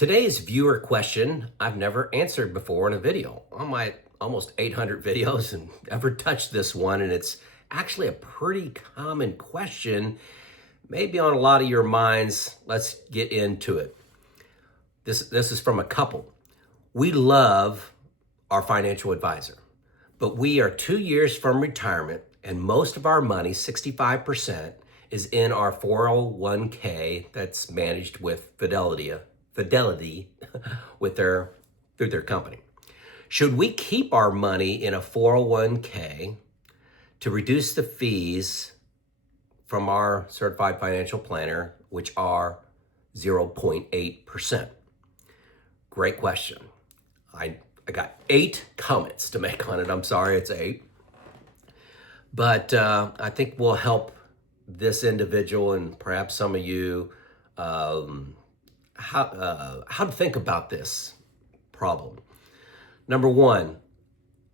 Today's viewer question I've never answered before in a video. On my almost 800 videos and never touched this one, and it's actually a pretty common question, maybe on a lot of your minds. Let's get into it. This is from a couple. We love our financial advisor, but we are 2 years from retirement and most of our money, 65%, is in our 401k that's managed with Fidelity with through their company. Should we keep our money in a 401k to reduce the fees from our certified financial planner, which are 0.8%? Great question. I got 8 comments to make on it. I'm sorry, it's 8. But I think we'll help this individual and perhaps some of you how to think about this problem. Number one,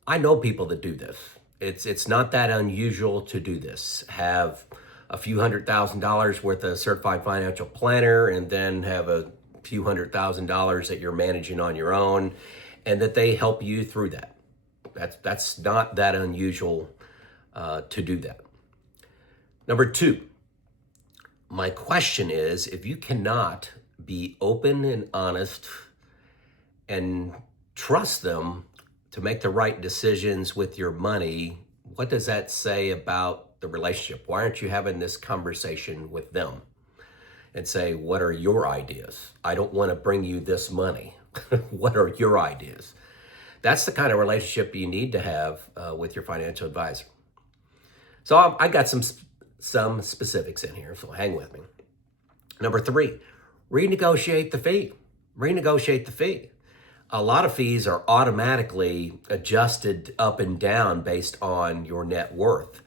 I know people that do this. It's not that unusual to do this. Have a few $100,000 worth of certified financial planner and then have a few $100,000 that you're managing on your own, and that they help you through that. That's not that unusual to do that. Number two, my question is, if you cannot be open and honest and trust them to make the right decisions with your money, what does that say about the relationship? Why aren't you having this conversation with them and say, what are your ideas? I don't want to bring you this money. What are your ideas? That's the kind of relationship you need to have with your financial advisor. So I got some specifics in here, so hang with me. Number 3, renegotiate the fee. Renegotiate the fee. A lot of fees are automatically adjusted up and down based on your net worth.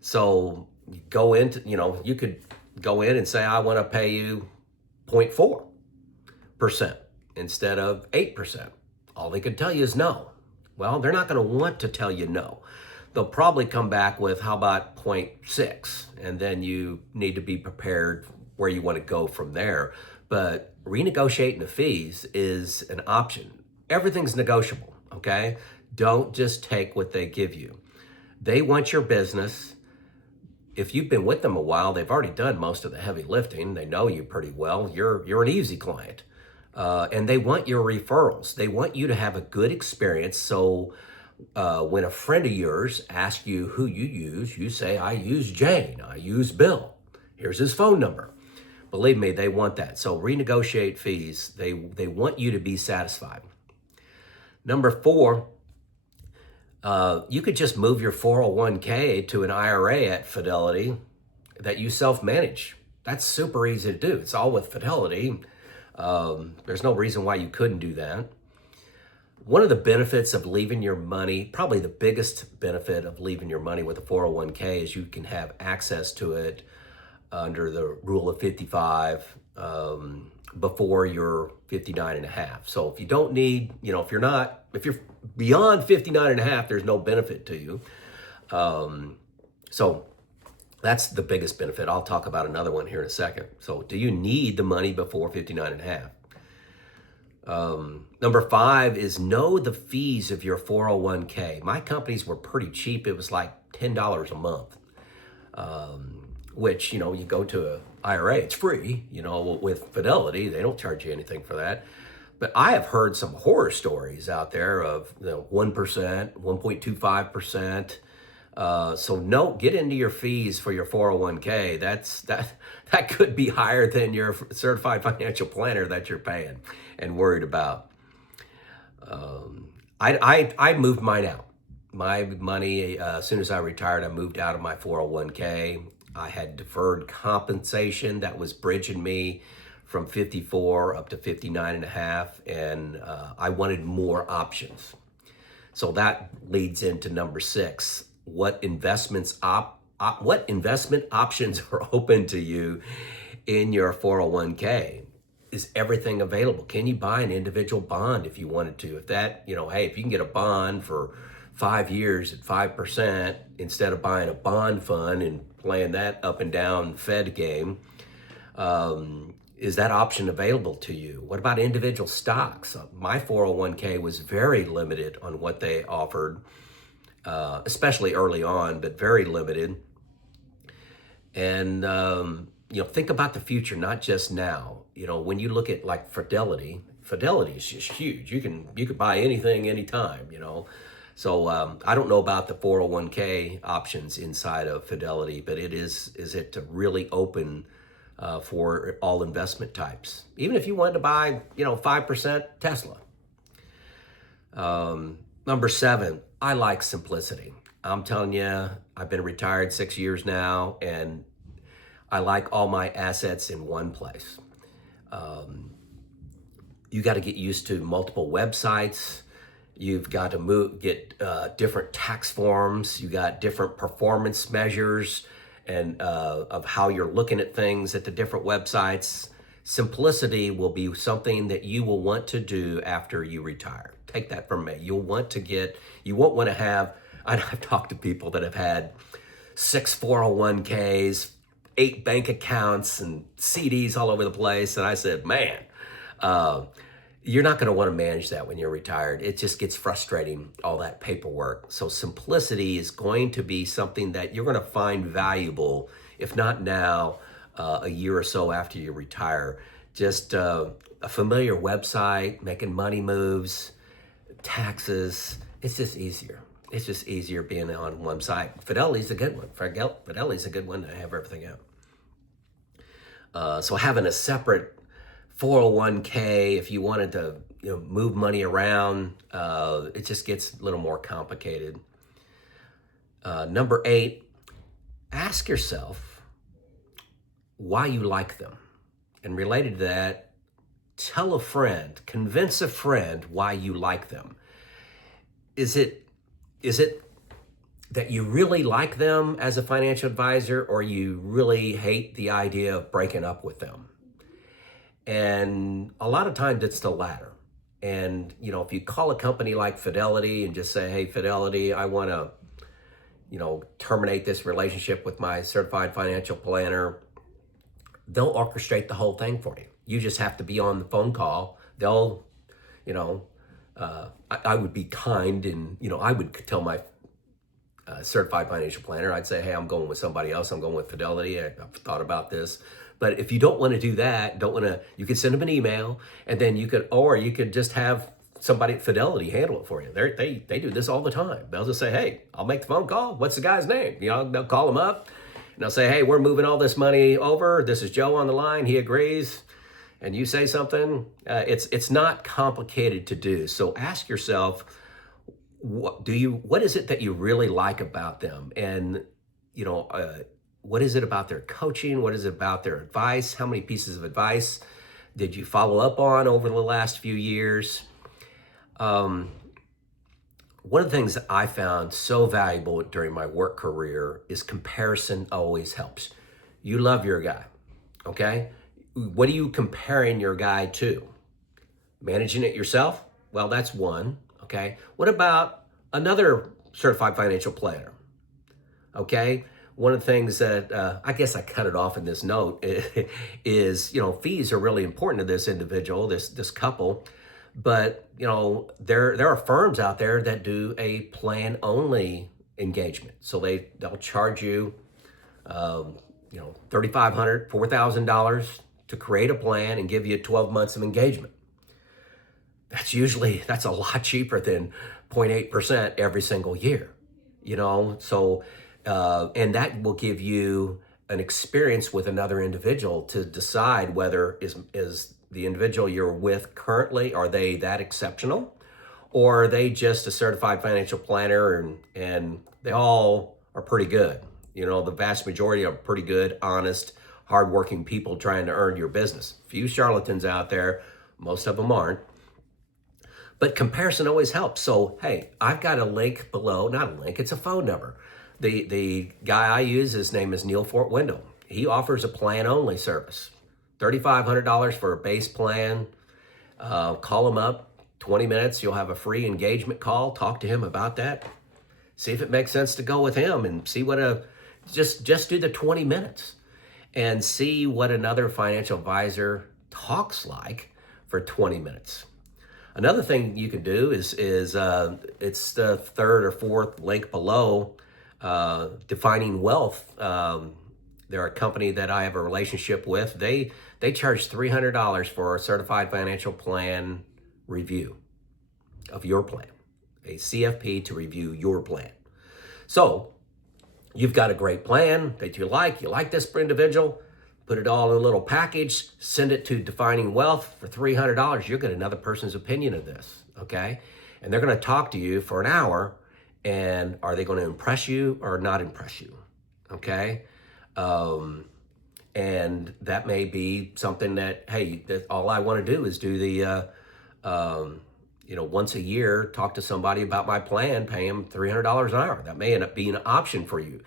So you could go in and say, I want to pay you 0.4% instead of 8%. All they could tell you is no. Well, they're not going to want to tell you no. They'll probably come back with, how about 0.6? And then you need to be prepared where you want to go from there. But renegotiating the fees is an option. Everything's negotiable, okay? Don't just take what they give you. They want your business. If you've been with them a while, they've already done most of the heavy lifting. They know you pretty well. You're an easy client. And they want your referrals. They want you to have a good experience. So when a friend of yours asks you who you use, you say, I use Jane, I use Bill. Here's his phone number. Believe me, they want that. So renegotiate fees. They want you to be satisfied. Number 4, you could just move your 401k to an IRA at Fidelity that you self-manage. That's super easy to do. It's all with Fidelity. There's no reason why you couldn't do that. One of the benefits of leaving your money, probably the biggest benefit of leaving your money with a 401k, is you can have access to it under the rule of 55 before you're 59 and a half. So if you don't need, if you're beyond 59 and a half, there's no benefit to you. So that's the biggest benefit. I'll talk about another one here in a second. So do you need the money before 59 and a half? Number 5 is know the fees of your 401k. My companies were pretty cheap. It was like $10 a month, which, you go to a IRA, it's free, with Fidelity, they don't charge you anything for that. But I have heard some horror stories out there of 1%, 1.25%. So no, get into your fees for your 401k. That could be higher than your certified financial planner that you're paying and worried about. I moved mine out. My money, as soon as I retired, I moved out of my 401k. I had deferred compensation that was bridging me from 54 up to 59 and a half, and I wanted more options. So that leads into number 6. What investment options are open to you in your 401k? Is everything available? Can you buy an individual bond if you wanted to? If that, hey, if you can get a bond for 5 years at 5% instead of buying a bond fund and playing that up and down Fed game, Is that option available to you? What about individual stocks? My 401k was very limited on what they offered, especially early on, but very limited. And think about the future, not just now. When you look at like Fidelity is just huge. You could buy anything, anytime. So I don't know about the 401k options inside of Fidelity, but is it really open for all investment types? Even if you wanted to buy 5% Tesla. Number 7, I like simplicity. I'm telling you, I've been retired 6 years now, and I like all my assets in one place. You got to get used to multiple websites. You've got to get different tax forms. You got different performance measures and of how you're looking at things at the different websites. Simplicity will be something that you will want to do after you retire. Take that from me. You won't want to have, I've talked to people that have had 6 401ks, 8 bank accounts, and CDs all over the place. And I said, man, you're not going to want to manage that when you're retired. It just gets frustrating, all that paperwork. So simplicity is going to be something that you're going to find valuable, if not now, a year or so after you retire. Just a familiar website, making money moves, taxes. It's just easier. It's just easier being on one site. Fidelity's a good one. Fidelity's a good one to have everything out. So having a separate 401k, if you wanted to move money around, it just gets a little more complicated. Number 8, ask yourself why you like them. And related to that, tell a friend, convince a friend why you like them. Is it that you really like them as a financial advisor, or you really hate the idea of breaking up with them? And a lot of times it's the latter. And, if you call a company like Fidelity and just say, hey, Fidelity, I want to, terminate this relationship with my certified financial planner, they'll orchestrate the whole thing for you. You just have to be on the phone call. They'll, I would be kind, and, I would tell my certified financial planner, I'd say, hey, I'm going with somebody else. I'm going with Fidelity. I've thought about this. But if you don't want to do that, you can send them an email, and then you could just have somebody at Fidelity handle it for you. They do this all the time. They'll just say, hey, I'll make the phone call. What's the guy's name? They'll call him up, and they'll say, hey, we're moving all this money over. This is Joe on the line. He agrees. And you say something. It's not complicated to do. So ask yourself, what is it that you really like about them? And, what is it about their coaching? What is it about their advice? How many pieces of advice did you follow up on over the last few years? One of the things that I found so valuable during my work career is comparison always helps. You love your guy, okay? What are you comparing your guy to? Managing it yourself? Well, that's one, okay? What about another certified financial planner, okay? One of the things that I guess I cut it off in this note is, fees are really important to this individual, this couple. But, there are firms out there that do a plan only engagement. So they'll charge you, $3,500, $4,000 to create a plan and give you 12 months of engagement. That's a lot cheaper than 0.8% every single year, so. And that will give you an experience with another individual to decide whether is the individual you're with currently, are they that exceptional, or are they just a certified financial planner and they all are pretty good. The vast majority are pretty good, honest, hardworking people trying to earn your business. Few charlatans out there, most of them aren't. But comparison always helps. So, hey, I've got a link below, not a link, it's a phone number. The guy I use, his name is Neil Fort Wendell. He offers a plan-only service, $3,500 for a base plan. Call him up, 20 minutes. You'll have a free engagement call. Talk to him about that. See if it makes sense to go with him, and see just do the 20 minutes and see what another financial advisor talks like for 20 minutes. Another thing you can do is it's the third or fourth link below, defining wealth. They're a company that I have a relationship with. They charge $300 for a certified financial plan review of your plan, a CFP to review your plan. So you've got a great plan that you like this individual, put it all in a little package, send it to Defining Wealth for $300. You'll get another person's opinion of this, okay? And they're going to talk to you for an hour, and are they going to impress you or not impress you, okay? And that may be something that, hey, all I want to do is do the, once a year, talk to somebody about my plan, pay them $300 an hour. That may end up being an option for you.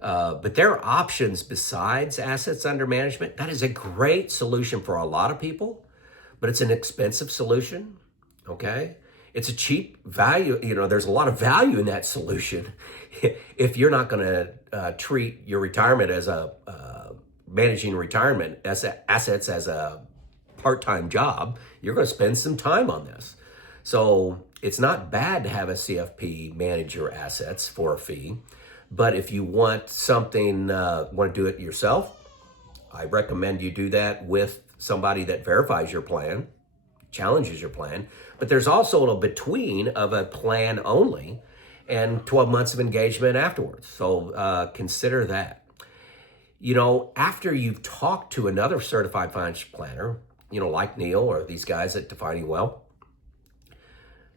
But there are options besides assets under management. That is a great solution for a lot of people, but it's an expensive solution, okay? It's a cheap value. There's a lot of value in that solution. If you're not going to treat your retirement as managing retirement assets as a part-time job, you're going to spend some time on this. So it's not bad to have a CFP manage your assets for a fee. But if you want something, want to do it yourself, I recommend you do that with somebody that verifies your plan, challenges your plan. But there's also a between of a plan only and 12 months of engagement afterwards. So consider that. After you've talked to another certified financial planner, like Neil or these guys at Defining Wealth,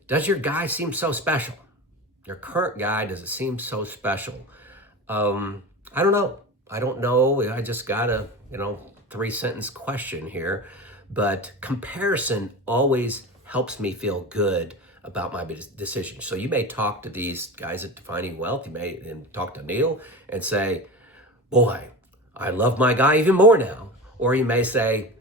does your guy seem so special? Your current guy, does it seem so special? I don't know. I just got a, 3-sentence question here, but comparison always helps me feel good about my decision. So you may talk to these guys at Defining Wealth, you may talk to Neil and say, boy, I love my guy even more now. Or you may say,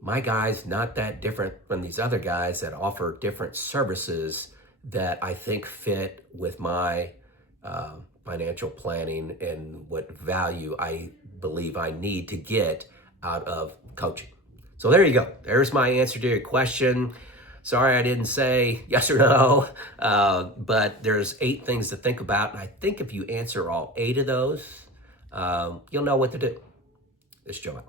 my guy's not that different from these other guys that offer different services that I think fit with my financial planning and what value I believe I need to get out of coaching. So there you go. There's my answer to your question. Sorry I didn't say yes or no, but there's 8 things to think about. And I think if you answer all 8 of those, you'll know what to do. It's Joe.